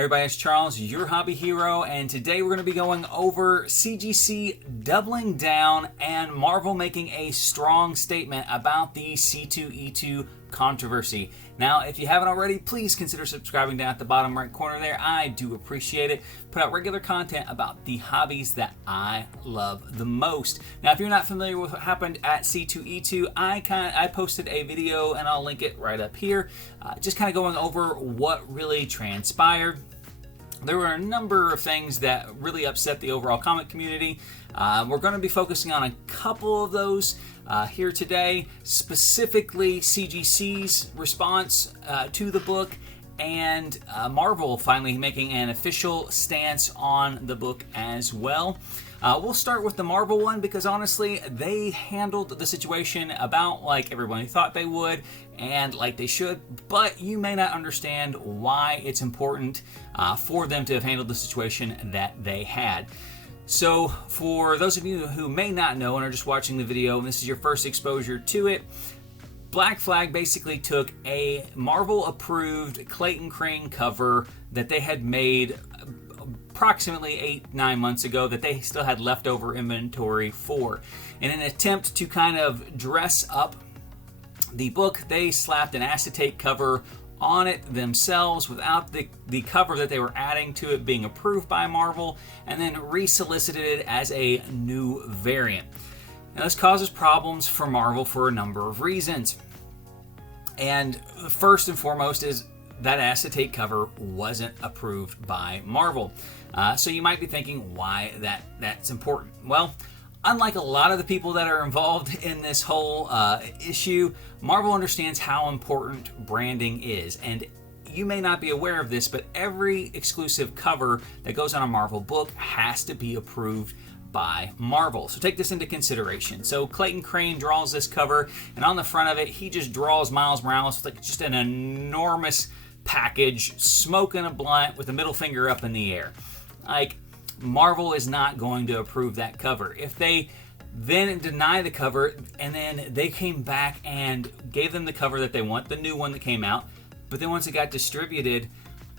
Everybody, it's Charles, your hobby hero, and today we're going to be going over CGC doubling down and Marvel making a strong statement about the C2E2 controversy. Now, if you haven't already, please consider subscribing down at the bottom right corner there. I do appreciate it. Put out regular content about the hobbies that I love the most. Now, if you're not familiar with what happened at C2E2, I posted a video, and I'll link it right up here, just kind of going over what really transpired. There were a number of things that really upset the overall comic community. We're going to be focusing on a couple of those here today, specifically CGC's response to the book and Marvel finally making an official stance on the book as well. We'll start with the Marvel one because honestly, they handled the situation about like everyone thought they would and like they should, but you may not understand why it's important for them to have handled the situation that they had. So for those of you who may not know and are just watching the video and this is your first exposure to it, Black Flag basically took a Marvel approved Clayton Crane cover that they had made approximately 8-9 months ago that they still had leftover inventory for. In an attempt to kind of dress up the book, they slapped an acetate cover on it themselves without the cover that they were adding to it being approved by Marvel, and then resolicited it as a new variant. Now this causes problems for Marvel for a number of reasons. And first and foremost is that acetate cover wasn't approved by Marvel. So you might be thinking why that's important. Well, unlike a lot of the people that are involved in this whole issue, Marvel understands how important branding is. And you may not be aware of this, but every exclusive cover that goes on a Marvel book has to be approved by Marvel. So take this into consideration. So Clayton Crane draws this cover, and on the front of it, he just draws Miles Morales with like just an enormous package, smoking a blunt with a middle finger up in the air. Like, Marvel is not going to approve that cover. If they then deny the cover and then they came back and gave them the cover that they want, the new one that came out, but then once it got distributed,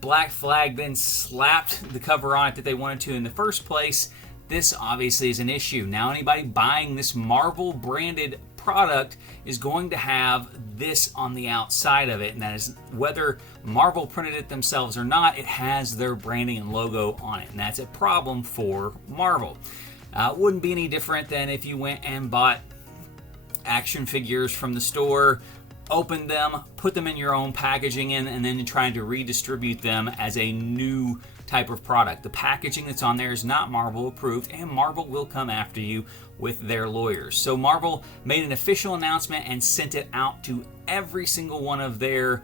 Black Flag then slapped the cover on it that they wanted to in the first place, this obviously is an issue. Now anybody buying this Marvel branded product is going to have this on the outside of it, and that is whether Marvel printed it themselves or not, it has their branding and logo on it, and that's a problem for Marvel. It wouldn't be any different than if you went and bought action figures from the store, opened them, put them in your own packaging and then trying to redistribute them as a new type of product. The packaging that's on there is not Marvel approved, and Marvel will come after you with their lawyers. So Marvel made an official announcement and sent it out to every single one of their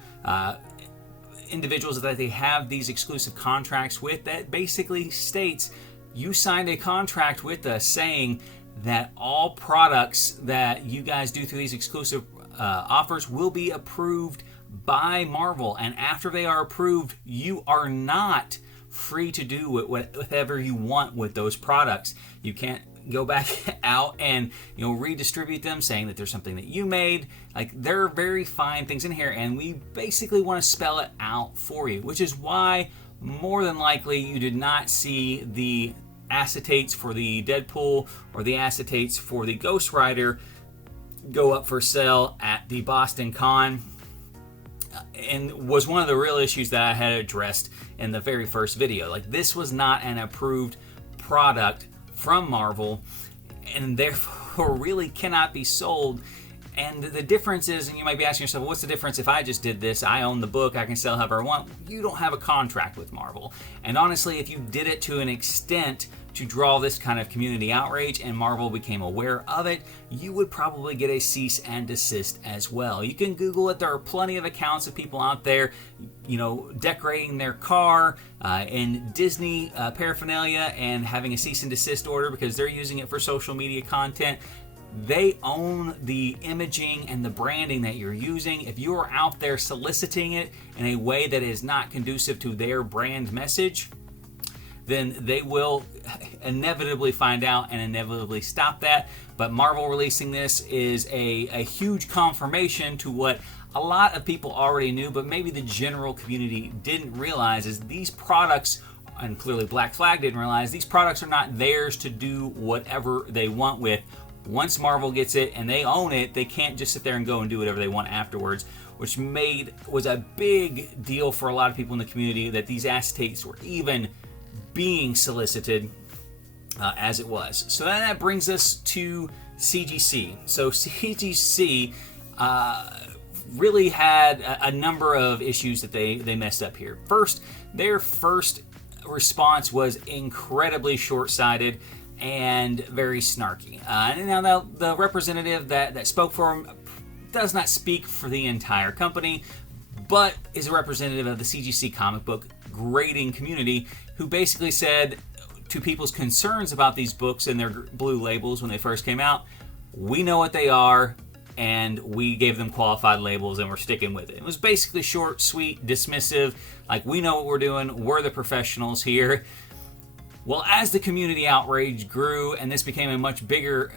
individuals that they have these exclusive contracts with, that basically states you signed a contract with us saying that all products that you guys do through these exclusive offers will be approved by Marvel, and after they are approved, you are not free to do whatever you want with those products. You can't go back out and redistribute them saying that there's something that you made. Like, there are very fine things in here, and we basically want to spell it out for you, which is why more than likely you did not see the acetates for the Deadpool or the acetates for the Ghost Rider go up for sale at the Boston Con, and was one of the real issues that I had addressed in the very first video. Like, this was not an approved product from Marvel, and therefore really cannot be sold. And the difference is, and you might be asking yourself, what's the difference if I just did this? I own the book, I can sell however I want. You don't have a contract with Marvel. And honestly, if you did it to an extent to draw this kind of community outrage and Marvel became aware of it, you would probably get a cease and desist as well. You can Google it. There are plenty of accounts of people out there, decorating their car in Disney paraphernalia and having a cease and desist order because they're using it for social media content. They own the imaging and the branding that you're using. If you are out there soliciting it in a way that is not conducive to their brand message, then they will inevitably find out and inevitably stop that. But Marvel releasing this is a huge confirmation to what a lot of people already knew, but maybe the general community didn't realize, is these products, and clearly Black Flag didn't realize, these products are not theirs to do whatever they want with. Once Marvel gets it and they own it, they can't just sit there and go and do whatever they want afterwards, which was a big deal for a lot of people in the community, that these acetates were even being solicited as it was. So then that brings us to CGC. So CGC really had a number of issues that they messed up here. First, their first response was incredibly short-sighted and very snarky. And now the representative that spoke for him does not speak for the entire company, but is a representative of the CGC comic book grading community, who basically said to people's concerns about these books and their blue labels when they first came out, we know what they are, and we gave them qualified labels, and we're sticking with it. It was basically short, sweet, dismissive, like, we know what we're doing, we're the professionals here. Well, as the community outrage grew and this became a much bigger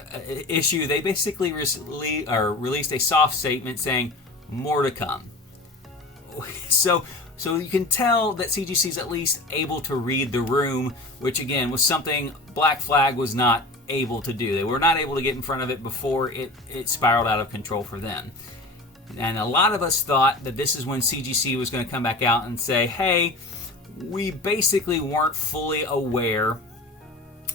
issue, they basically released a soft statement saying, more to come. So you can tell that CGC is at least able to read the room, which again was something Black Flag was not able to do. They were not able to get in front of it before it spiraled out of control for them. And a lot of us thought that this is when CGC was going to come back out and say, hey, we basically weren't fully aware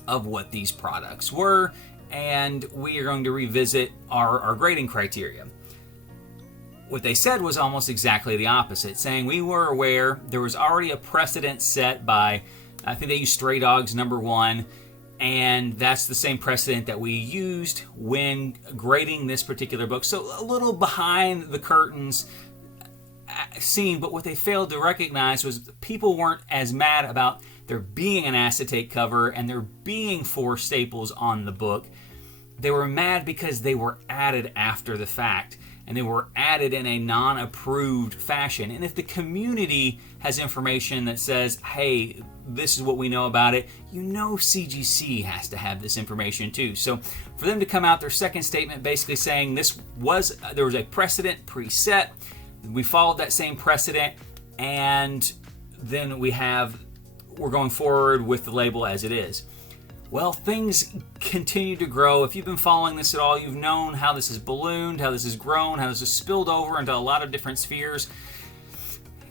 of what these products were, and we are going to revisit our grading criteria. What they said was almost exactly the opposite, saying we were aware there was already a precedent set by, I think they used Stray Dogs #1, and that's the same precedent that we used when grading this particular book. So a little behind the curtains scene, but what they failed to recognize was people weren't as mad about there being an acetate cover and there being 4 staples on the book. They were mad because they were added after the fact, and they were added in a non-approved fashion. And if the community has information that says, hey, this is what we know about it, you know CGC has to have this information too. So for them to come out, their second statement basically saying there was a precedent preset, we followed that same precedent, and then we're going forward with the label as it is. Well, things continue to grow. If you've been following this at all, you've known how this has ballooned, how this has grown, how this has spilled over into a lot of different spheres.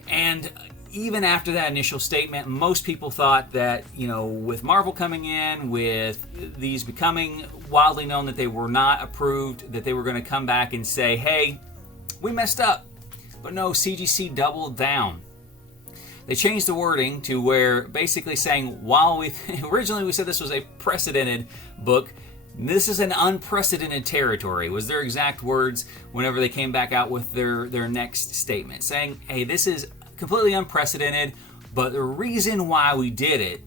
And even after that initial statement, most people thought that, with Marvel coming in, with these becoming widely known that they were not approved, that they were going to come back and say, hey, we messed up. But no, CGC doubled down. They changed the wording to where basically saying, while originally we said this was a precedented book, this is an unprecedented territory, was their exact words whenever they came back out with their next statement, saying, hey, this is completely unprecedented, but the reason why we did it,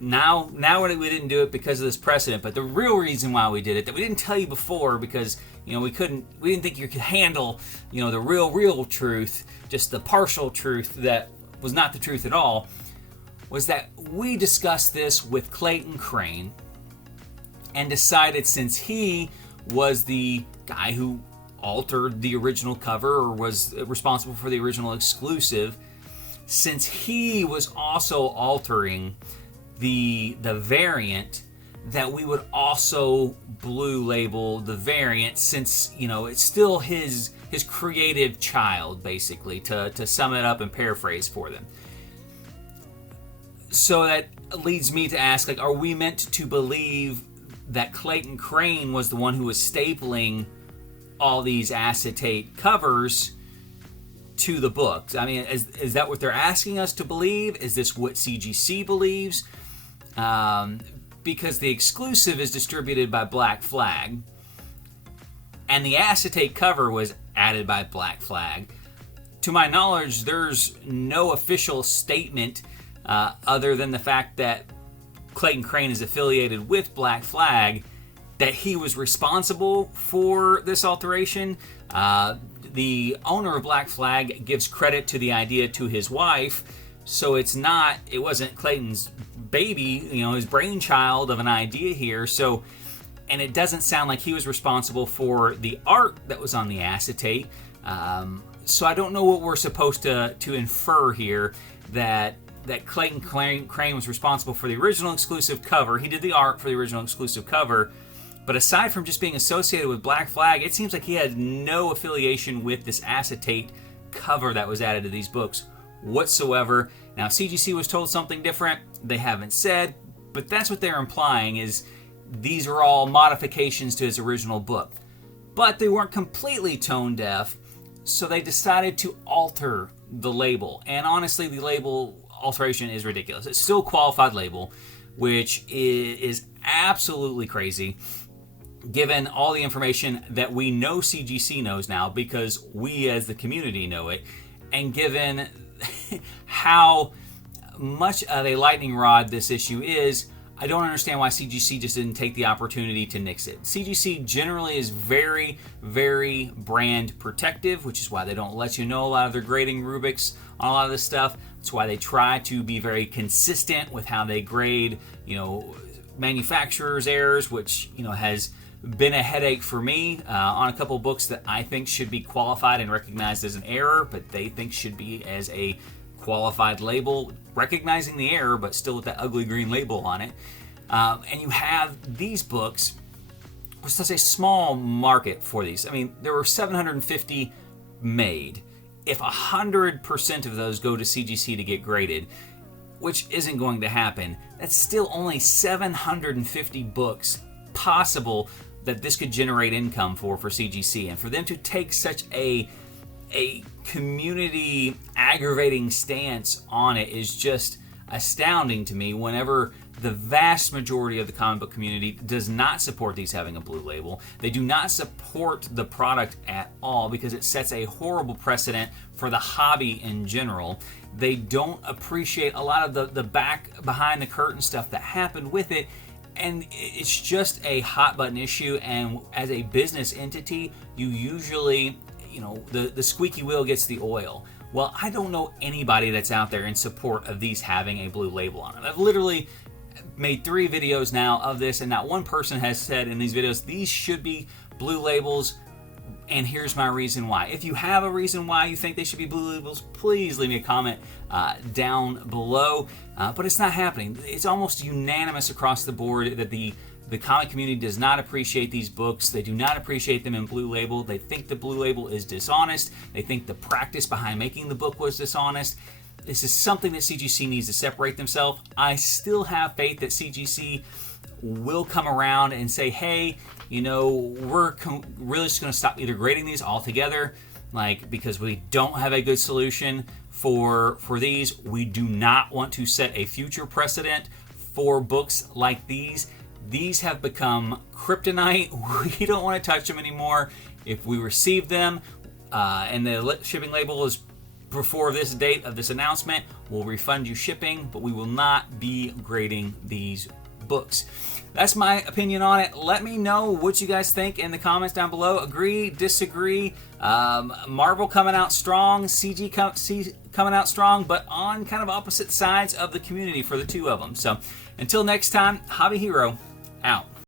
now we didn't do it because of this precedent, but the real reason why we did it, that we didn't tell you before because we didn't think you could handle the real truth, just the partial truth that was not the truth at all, was that we discussed this with Clayton Crane and decided, since he was the guy who altered the original cover or was responsible for the original exclusive, since he was also altering the variant, that we would also blue label the variant, since it's still his creative child, basically, to sum it up and paraphrase for them. So that leads me to ask, are we meant to believe that Clayton Crane was the one who was stapling all these acetate covers to the books? I mean, is that what they're asking us to believe? Is this what CGC believes? Because the exclusive is distributed by Black Flag, and the acetate cover was added by Black Flag. To my knowledge, there's no official statement other than the fact that Clayton Crane is affiliated with Black Flag that he was responsible for this alteration. The owner of Black Flag gives credit to the idea to his wife, so it wasn't Clayton's baby, his brainchild of an idea here. And it doesn't sound like he was responsible for the art that was on the acetate. So I don't know what we're supposed to infer here, that Clayton Crane was responsible for the original exclusive cover. He did the art for the original exclusive cover. But aside from just being associated with Black Flag, it seems like he had no affiliation with this acetate cover that was added to these books whatsoever. Now, CGC was told something different. They haven't said, but that's what they're implying, is these are all modifications to his original book. But they weren't completely tone deaf, so they decided to alter the label. And honestly, the label alteration is ridiculous. It's still a qualified label, which is absolutely crazy, given all the information that we know CGC knows now, because we as the community know it, and given how much of a lightning rod this issue is, I don't understand why CGC just didn't take the opportunity to nix it. CGC generally is very, very brand protective, which is why they don't let you know a lot of their grading rubrics on a lot of this stuff. That's why they try to be very consistent with how they grade, manufacturer's errors, which, has been a headache for me on a couple of books that I think should be qualified and recognized as an error, but they think should be as a qualified label, recognizing the error, but still with that ugly green label on it. And you have these books, with such a small market for these. I mean, there were 750 made. If 100% of those go to CGC to get graded, which isn't going to happen, that's still only 750 books possible that this could generate income for CGC. And for them to take such a community aggravating stance on it is just astounding to me, whenever the vast majority of the comic book community does not support these having a blue label. They do not support the product at all, because it sets a horrible precedent for the hobby in general. They don't appreciate a lot of the behind the curtain stuff that happened with it, and it's just a hot button issue. And as a business entity, you usually, the squeaky wheel gets the oil. Well, I don't know anybody that's out there in support of these having a blue label on it. I've literally made 3 videos now of this, and not one person has said in these videos these should be blue labels, and here's my reason why. If you have a reason why you think they should be blue labels, please leave me a comment down below. But it's not happening. It's almost unanimous across the board that the comic community does not appreciate these books. They do not appreciate them in blue label. They think the blue label is dishonest. They think the practice behind making the book was dishonest. This is something that CGC needs to separate themselves. I still have faith that CGC will come around and say, hey, we're really just going to stop either grading these altogether, because we don't have a good solution for these. We do not want to set a future precedent for books like these. These have become kryptonite. We don't want to touch them anymore. If we receive them and the shipping label is before this date of this announcement, we'll refund you shipping, but we will not be grading these books. That's my opinion on it. Let me know what you guys think in the comments down below. Agree, disagree. Marvel coming out strong, CG coming out strong, but on kind of opposite sides of the community for the two of them. So until next time, Hobby Hero out.